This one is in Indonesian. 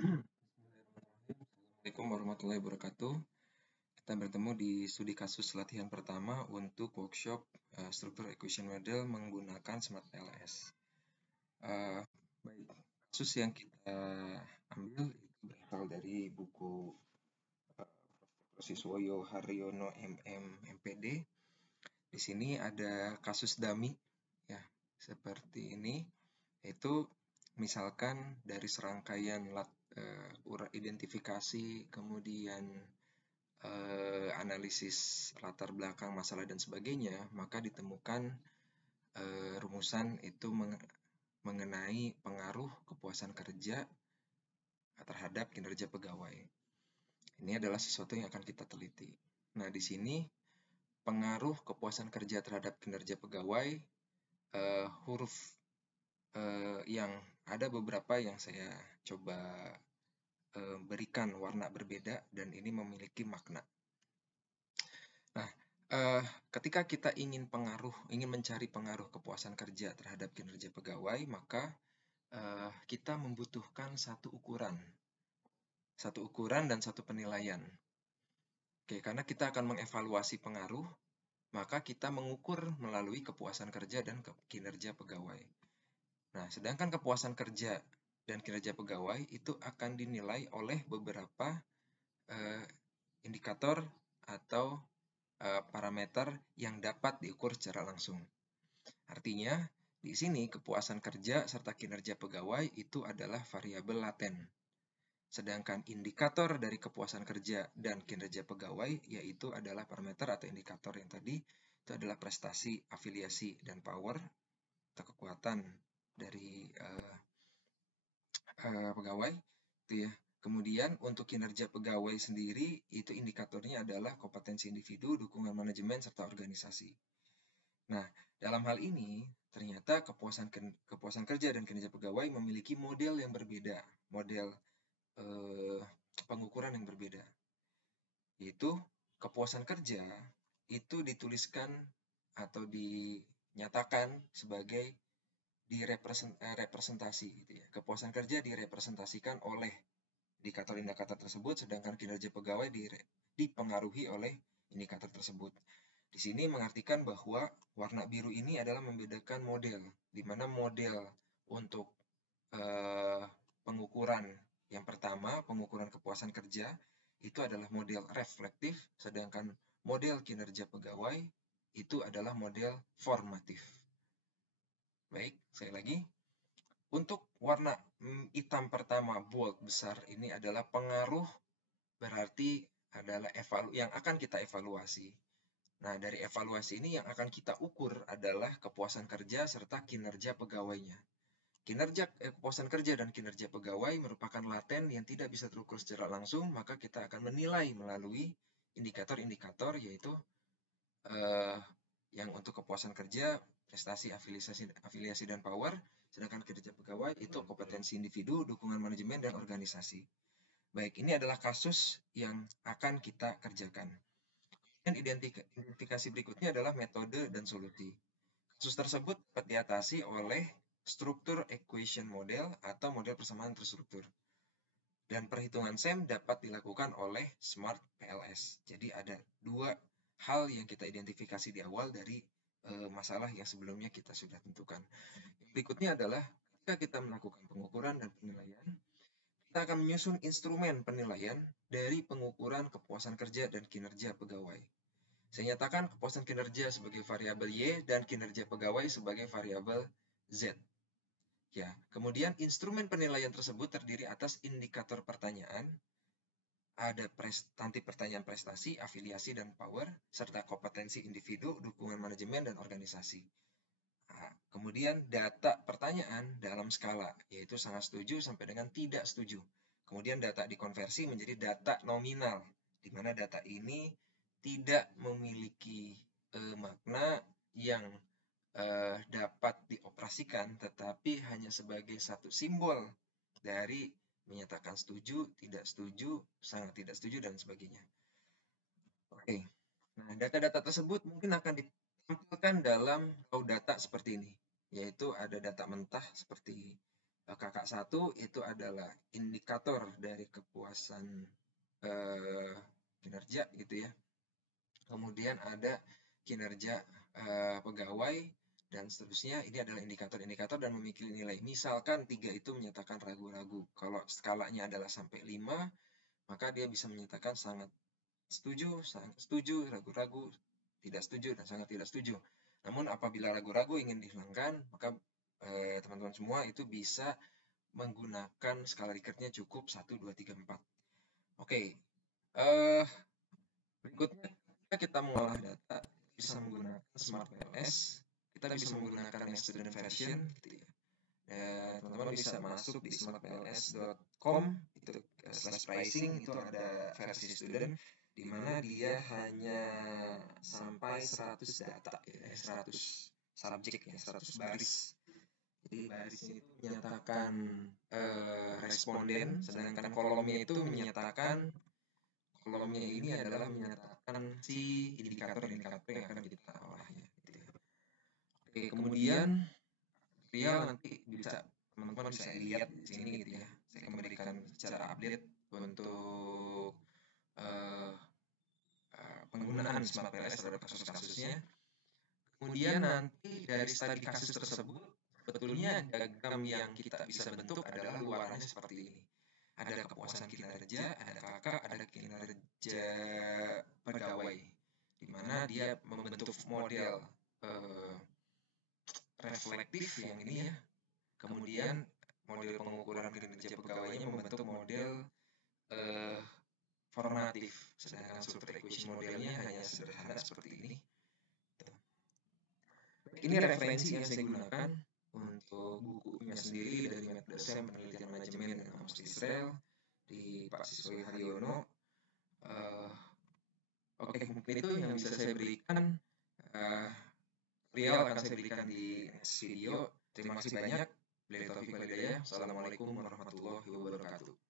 Assalamualaikum warahmatullahi wabarakatuh. Kita bertemu di studi kasus latihan pertama untuk workshop struktur equation model menggunakan Smart LS. Baik, kasus yang kita ambil itu berasal dari buku Prof. Siswoyo Haryono MM MPD. Di sini ada kasus dummy ya, seperti ini. Itu misalkan dari serangkaian identifikasi, kemudian analisis latar belakang masalah dan sebagainya, maka ditemukan rumusan itu mengenai pengaruh kepuasan kerja terhadap kinerja pegawai. Ini adalah sesuatu yang akan kita teliti. Nah, di sini pengaruh kepuasan kerja terhadap kinerja pegawai, huruf yang ada beberapa yang saya coba berikan warna berbeda dan ini memiliki makna. Nah, ketika kita ingin mencari pengaruh kepuasan kerja terhadap kinerja pegawai, maka kita membutuhkan satu ukuran dan satu penilaian. Oke, karena kita akan mengevaluasi pengaruh, maka kita mengukur melalui kepuasan kerja dan kinerja pegawai. Nah, sedangkan kepuasan kerja dan kinerja pegawai itu akan dinilai oleh beberapa indikator atau parameter yang dapat diukur secara langsung. Artinya, di sini kepuasan kerja serta kinerja pegawai itu adalah variabel laten. Sedangkan indikator dari kepuasan kerja dan kinerja pegawai yaitu adalah parameter atau indikator yang tadi itu adalah prestasi, afiliasi, dan power atau kekuatan dari pegawai itu ya. Kemudian untuk kinerja pegawai sendiri itu indikatornya adalah kompetensi individu, dukungan manajemen, serta organisasi. Nah, dalam hal ini ternyata kepuasan kerja dan kinerja pegawai memiliki model yang berbeda, model pengukuran yang berbeda. Yaitu kepuasan kerja itu dituliskan atau dinyatakan sebagai representasi gitu ya. Kepuasan kerja direpresentasikan oleh indikator-indikator tersebut, sedangkan kinerja pegawai dipengaruhi oleh indikator tersebut. Di sini mengartikan bahwa warna biru ini adalah membedakan model, di mana model untuk pengukuran yang pertama, pengukuran kepuasan kerja, itu adalah model reflektif, sedangkan model kinerja pegawai itu adalah model formatif. Baik, saya lagi. Untuk warna hitam pertama, bold, besar, ini adalah pengaruh, berarti adalah yang akan kita evaluasi. Nah, dari evaluasi ini yang akan kita ukur adalah kepuasan kerja serta kinerja pegawainya. Kepuasan kerja dan kinerja pegawai merupakan laten yang tidak bisa terukur secara langsung, maka kita akan menilai melalui indikator-indikator yaitu yang untuk kepuasan kerja, prestasi, afiliasi dan power, sedangkan kinerja pegawai itu kompetensi individu, dukungan manajemen, dan organisasi. Baik, ini adalah kasus yang akan kita kerjakan. Dan identifikasi berikutnya adalah metode dan solusi. Kasus tersebut dapat diatasi oleh struktur equation model atau model persamaan terstruktur. Dan perhitungan SEM dapat dilakukan oleh Smart PLS. Jadi ada dua hal yang kita identifikasi di awal dari masalah yang sebelumnya kita sudah tentukan. Berikutnya adalah ketika kita melakukan pengukuran dan penilaian, kita akan menyusun instrumen penilaian dari pengukuran kepuasan kerja dan kinerja pegawai. Saya nyatakan kepuasan kinerja sebagai variabel Y dan kinerja pegawai sebagai variabel Z. Ya, kemudian instrumen penilaian tersebut terdiri atas indikator pertanyaan, ada nanti pertanyaan prestasi, afiliasi, dan power, serta kompetensi individu, dukungan manajemen, dan organisasi. Nah, kemudian data pertanyaan dalam skala, yaitu sangat setuju sampai dengan tidak setuju. Kemudian data dikonversi menjadi data nominal, di mana data ini tidak memiliki makna yang dapat dioperasikan, tetapi hanya sebagai satu simbol dari menyatakan setuju, tidak setuju, sangat tidak setuju, dan sebagainya. Oke, nah data-data tersebut mungkin akan ditampilkan dalam raw data seperti ini, yaitu ada data mentah seperti KK1 itu adalah indikator dari kepuasan kinerja gitu ya. Kemudian ada kinerja pegawai dan seterusnya. Ini adalah indikator-indikator dan memiliki nilai. Misalkan 3 itu menyatakan ragu-ragu. Kalau skalanya adalah sampai 5, maka dia bisa menyatakan sangat setuju, ragu-ragu, tidak setuju, dan sangat tidak setuju. Namun apabila ragu-ragu ingin dihilangkan, maka teman-teman semua itu bisa menggunakan skala Likert-nya cukup 1, 2, 3, 4. Oke, berikutnya kita mengolah data bisa menggunakan Smart PLS. Kita bisa menggunakan yang student version gitu ya. Teman-teman bisa masuk di smartpls.com itu /pricing, itu ada versi student di mana dia hanya sampai 100 data ya, 100 subjek ya, 100 baris. Jadi barisnya itu menyatakan responden, sedangkan kolomnya itu menyatakan, kolomnya ini adalah menyatakan si indikator-indikator yang akan kita olahnya gitu ya. Oke, kemudian Rial nanti bisa teman-teman bisa lihat di sini gitu ya. Saya memberikan secara update untuk penggunaan Smart PLS terhadap kasus-kasusnya. Kemudian nanti dari studi kasus tersebut, sebetulnya diagram yang kita bisa bentuk adalah luarannya seperti ini. Ada kepuasan kinerja, ada KK, ada kinerja pegawai, di mana dia membentuk model reflektif yang ini ya. Kemudian model pengukuran kinerja pegawainya membentuk model formatif, sedangkan survei equation modelnya hanya sederhana seperti ini. Ini referensi yang saya gunakan untuk bukunya sendiri dari Meddosen Penelitian Manajemen dan Kamus Israel di Pak Siswoyo Haryono. Oke, mungkin itu yang bisa saya berikan. Rial akan saya berikan di next video. Terima kasih banyak. Assalamualaikum warahmatullahi wabarakatuh.